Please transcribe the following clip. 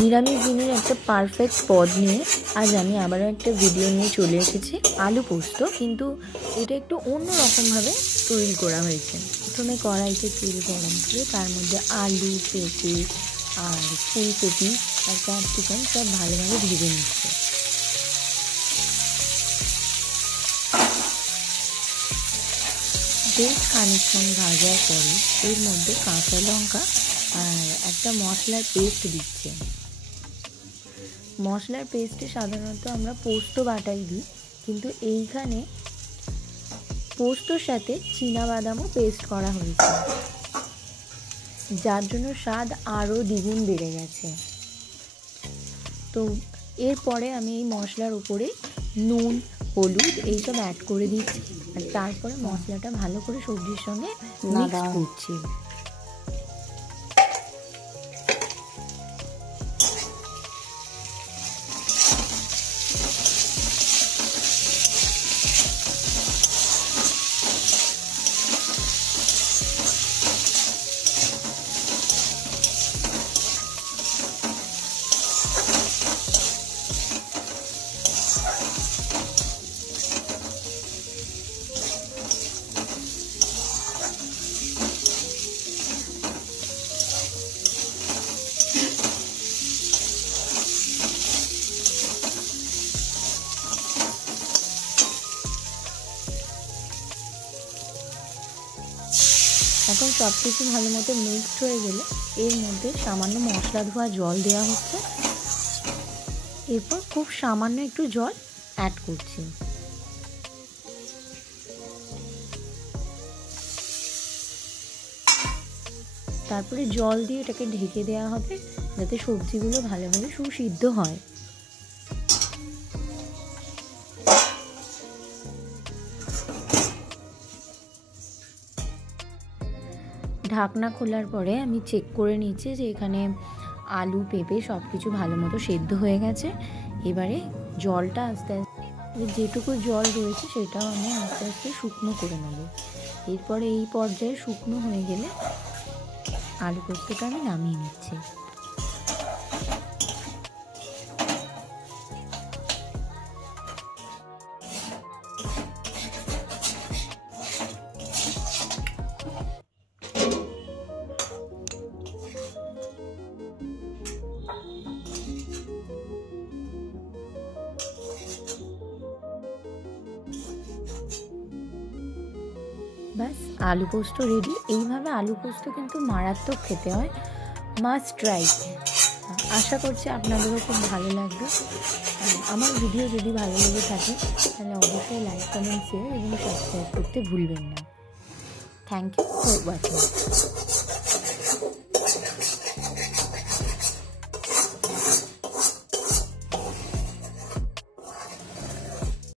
নিরামিষ দিনের একটা পারফেক্ট পদ নিয়ে আজ আমি আবারও একটা ভিডিও নিয়ে চলে এসেছি। আলু পোস্ত, কিন্তু এটা একটু অন্য রকমভাবে তৈরি করা হয়েছে। প্রথমে কড়াইতে তেল গরম করে তার মধ্যে আলু, পেঁপে আর ফুলকপি আর ক্যাপসিকাম সব ভালোভাবে ভেজে নিচ্ছে। বেশ খানিকক্ষণ ভাজার পরে এর মধ্যে কাঁচা লঙ্কা আর একটা মশলার পেস্ট দিচ্ছে। মশলার পেস্টে সাধারণত আমরা পোস্ত বাটাই দিই, কিন্তু এইখানে পোস্তর সাথে চীনাবাদামও পেস্ট করা হয়েছে, যার জন্য স্বাদ আরও দ্বিগুণ বেড়ে গেছে। তো এরপরে আমি এই মশলার উপরে নুন, হলুদ এইসব অ্যাড করে দিচ্ছি আর তারপরে মশলাটা ভালো করে সবজির সঙ্গে মিক্স করছি। এখন সব কিছু ভালো মতো মিক্সড হয়ে গেলে এর মধ্যে সামান্য মশলা ধোয়া জল দেওয়া হচ্ছে। এরপর খুব সামান্য একটু জল অ্যাড করছি। তারপরে জল দিয়ে এটাকে ঢেকে দেওয়া হবে যাতে সবজিগুলো ভালোভাবে সুসিদ্ধ হয়। ঢাকনা খোলার পরে আমি চেক করে নিচ্ছি যে এখানে আলু, পেঁপে সব কিছু ভালো মতো সেদ্ধ হয়ে গেছে। এবারে জলটা আস্তে আস্তে যেটুকু জল রয়েছে সেটাও আমি আস্তে আস্তে শুকনো করে নেব। এরপরে এই পর্যায়ে শুকনো হয়ে গেলে আলু পোস্তটা আমি নামিয়ে নিচ্ছি। ব্যাস, আলু পোস্ত রেডি। এইভাবে আলু পোস্ত কিন্তু মারাত্মক খেতে হয়, মাস্ট ট্রাই। আশা করছি আপনাদেরও খুব ভালো লাগবে। আমার ভিডিও যদি ভালো লেগে থাকে তাহলে অবশ্যই লাইক, কমেন্ট, শেয়ার এবং সাবস্ক্রাইব করতে ভুলবেন না। Thank you for watching.